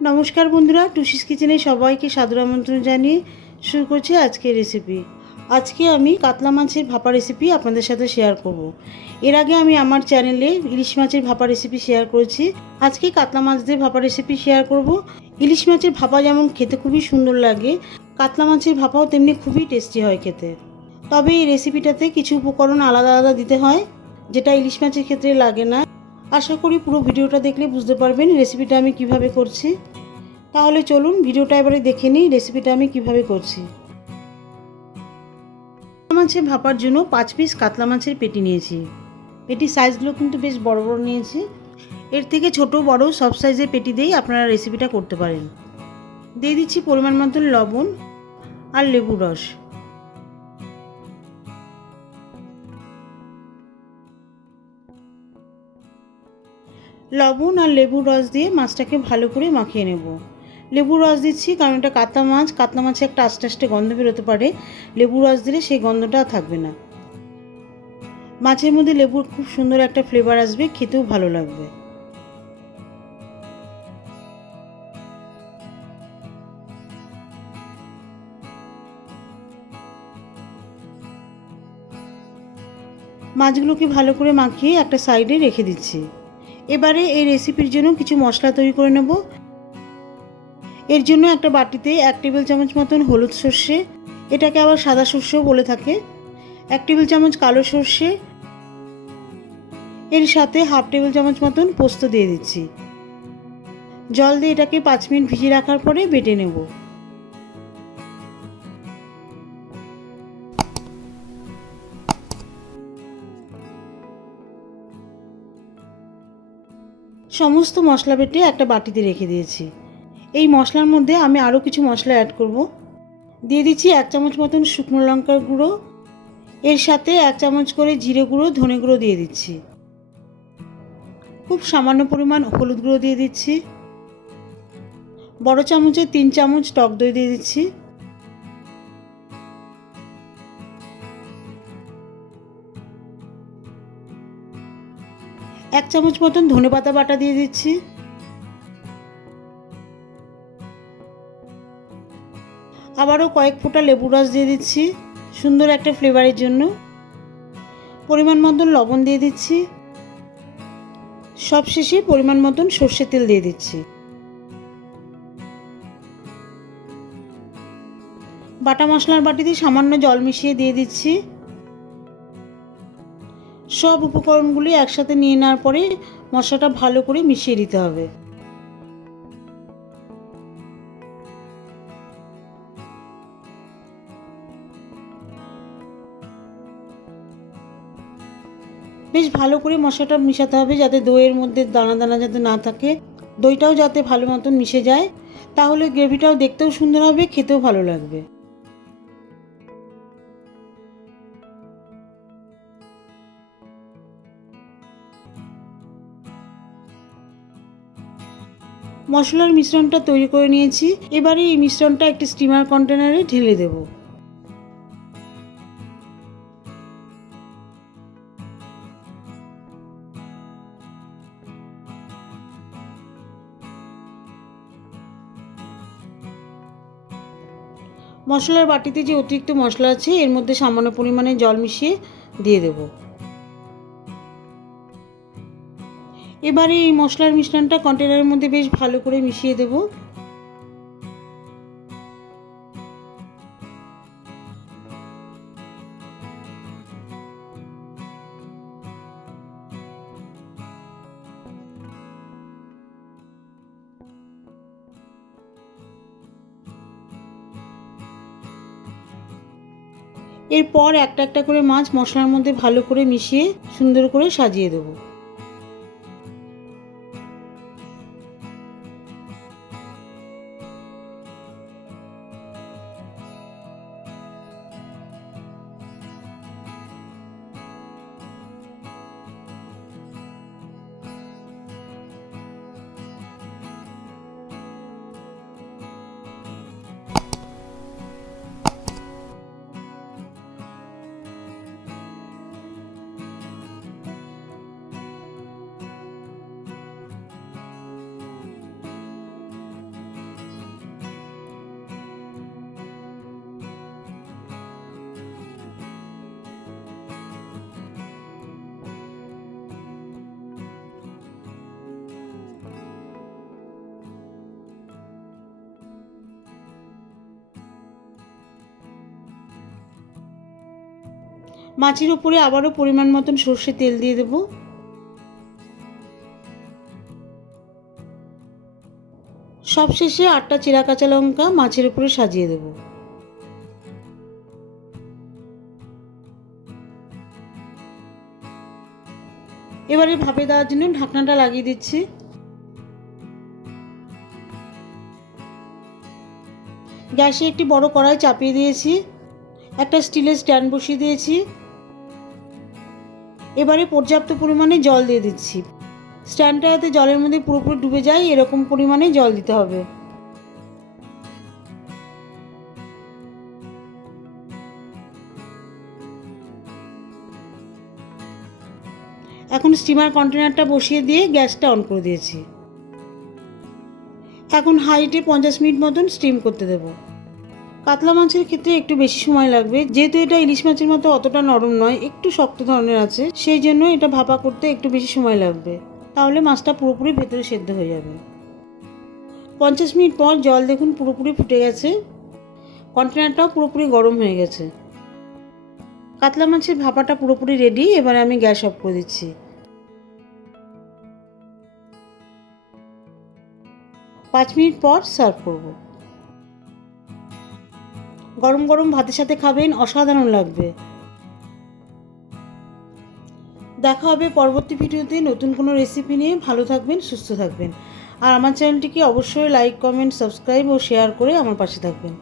নমস্কার বন্ধুরা, টুসিস কিচেনে সবাইকে সাদর আমন্ত্রণ জানিয়ে শুরু করছি আজকের রেসিপি। আজকে আমি কাতলা মাছের ভাপা রেসিপি আপনাদের সাথে শেয়ার করব। এর আগে আমি আমার চ্যানেলে ইলিশ মাছের ভাপা রেসিপি শেয়ার করেছি। আজকে কাতলা মাছ দিয়ে ভাপা রেসিপি শেয়ার করব। ইলিশ মাছের ভাপা যেমন খেতে খুবই সুন্দর লাগে, কাতলা মাছের ভাপাও তেমনি খুবই টেস্টি হয় খেতে। তবে এই রেসিপিটাতে কিছু উপকরণ আলাদা আলাদা দিতে হয়, যেটা ইলিশ মাছের ক্ষেত্রে লাগে না। আশা করি পুরো ভিডিওটা দেখলে বুঝতে পারবেন রেসিপিটা আমি কিভাবে করছি। তাহলে চলুন ভিডিওটা এবারে দেখে নিই রেসিপিটা আমি কিভাবে করছি। মাছের ভাপার জন্য 5 পিস কাতলা মাছের পেটি নিয়েছি। পেটির সাইজগুলো কিন্তু বেশ বড় বড় নিয়েছি। এর থেকে ছোট বড় সব সাইজের পেটি দিয়েই আপনারা রেসিপিটা করতে পারেন। দিয়ে দিচ্ছি পরিমাণ মতন লবণ আর লেবুর রস। লবণ আর লেবুর রস দিয়ে মাছটাকে ভালো করে মাখিয়ে নেব। লেবুর রস দিচ্ছি কারণ এটা কাতলা মাছে একটা আস্তে আস্তে গন্ধ বেরোতে পারে। লেবুর রস দিলে সেই গন্ধটা থাকবে না। মাছের মধ্যে লেবুর খুব সুন্দর একটা ফ্লেভার আসবে, খেতেও ভালো লাগবে। মাছগুলোকে ভালো করে মাখিয়ে একটা সাইডে রেখে দিচ্ছি। এবারে এই রেসিপির জন্য কিছু মশলা তৈরি করে নেব। এর জন্য একটা বাটিতে 1 টেবিল চামচ মতন হলুদ সর্ষে, এটাকে আবার সাদা সর্ষেও বলে থাকে, 1 টেবিল চামচ কালো সর্ষে, এর সাথে 1/2 টেবিল চামচ মতন পোস্ত দিয়ে দিচ্ছি। জল দিয়ে এটাকে 5 মিনিট ভিজিয়ে রাখার পরে বেটে নেব। সমস্ত মশলা বেটে একটা বাটিতে রেখে দিয়েছি। এই মশলার মধ্যে আমি আরও কিছু মশলা অ্যাড করব। দিয়ে দিচ্ছি 1 চামচ মতন শুকনো লঙ্কার গুঁড়ো, এর সাথে 1 চামচ করে জিরে গুঁড়ো, ধনে গুঁড়ো দিয়ে দিচ্ছি। খুব সামান্য পরিমাণ হলুদ গুঁড়ো দিয়ে দিচ্ছি। বড় চামচে 3 চামচ টক দই দিয়ে দিচ্ছি। এক চামচ মতন ধনেপাতা বাটা দিয়ে দিচ্ছি। আবারও কয়েক ফোঁটা লেবুর রস দিয়ে দিচ্ছি সুন্দর একটা ফ্লেভারের জন্য। পরিমাণ মতন লবণ দিয়ে দিচ্ছি। সবশেষে পরিমাণ মতন সর্ষের তেল দিয়ে দিচ্ছি। বাটা মশলার বাটিতে সামান্য জল মিশিয়ে দিয়ে দিচ্ছি। সব উপকরণগুলি একসাথে নিয়ে নেওয়ার পরে মশলাটা ভালো করে মিশিয়ে দিতে হবে। বেশ ভালো করে মশলাটা মিশাতে হবে যাতে দইয়ের মধ্যে দানা দানা যাতে না থাকে, দইটাও যাতে ভালো মতন মিশে যায়, তাহলে গ্রেভিটাও দেখতেও সুন্দর হবে, খেতেও ভালো লাগবে। মশলার মিশ্রণটা তৈরি করে নিয়েছি। এবারে এই মিশ্রণটা একটি স্টিমার কন্টেনারে ঢেলে দেব। মশলার বাটিতে যে অতিরিক্ত মশলা আছে এর মধ্যে সামান্য পরিমাণে জল মিশিয়ে দিয়ে দেব। এবারে এই মশলার মিশ্রণটা কন্টেনারের মধ্যে বেশ ভালো করে মিশিয়ে দেব। এরপর একটা একটা করে মাছ মশলার মধ্যে ভালো করে মিশিয়ে সুন্দর করে সাজিয়ে দেব। মাছের উপরে আবারও পরিমাণ মতন সর্ষে তেল দিয়ে দেব। সবশেষে 8টা চেরা কাঁচা লঙ্কা মাছের উপরে সাজিয়ে দেব। এবারে ভাপে দেওয়ার জন্য ঢাকনাটা লাগিয়ে দিচ্ছি। গ্যাসে একটি বড় কড়াই চাপিয়ে দিয়েছি, একটা স্টিলের স্ট্যান্ড বসিয়ে দিয়েছি। এবারে পর্যাপ্ত পরিমাণে জল দিয়ে দিচ্ছি। স্ট্যান্ডটা যাতে জলের মধ্যে পুরোপুরি ডুবে যায় এরকম পরিমাণে জল দিতে হবে। এখন স্টিমার কন্টেনারটা বসিয়ে দিয়ে গ্যাসটা অন করে দিয়েছি। এখন হাইটে 50 মিনিট মতন স্টিম করতে দেব। কাতলা মাছের ক্ষেত্রে একটু বেশি সময় লাগবে, যেহেতু এটা ইলিশ মাছের মতো অতটা নরম নয়, একটু শক্ত ধরনের আছে, সেই জন্য এটা ভাপা করতে একটু বেশি সময় লাগবে, তাহলে মাছটা পুরোপুরি ভেতরে সেদ্ধ হয়ে যাবে। 50 মিনিট পর জল দেখুন পুরোপুরি ফুটে গেছে, কন্টেনারটাও পুরোপুরি গরম হয়ে গেছে। কাতলা মাছের ভাপাটা পুরোপুরি রেডি। এবারে আমি গ্যাস অফ করে দিচ্ছি। পাঁচ মিনিট পর সার্ভ করব। গরম গরম ভাতের সাথে খাবেন, অসাধারণ লাগবে। দেখা হবে পরবর্তী ভিডিওতে নতুন কোনো রেসিপি নিয়ে। ভালো থাকবেন, সুস্থ থাকবেন, আর আমার চ্যানেলটিকে অবশ্যই লাইক, কমেন্ট, সাবস্ক্রাইব ও শেয়ার করে আমার পাশে থাকবেন।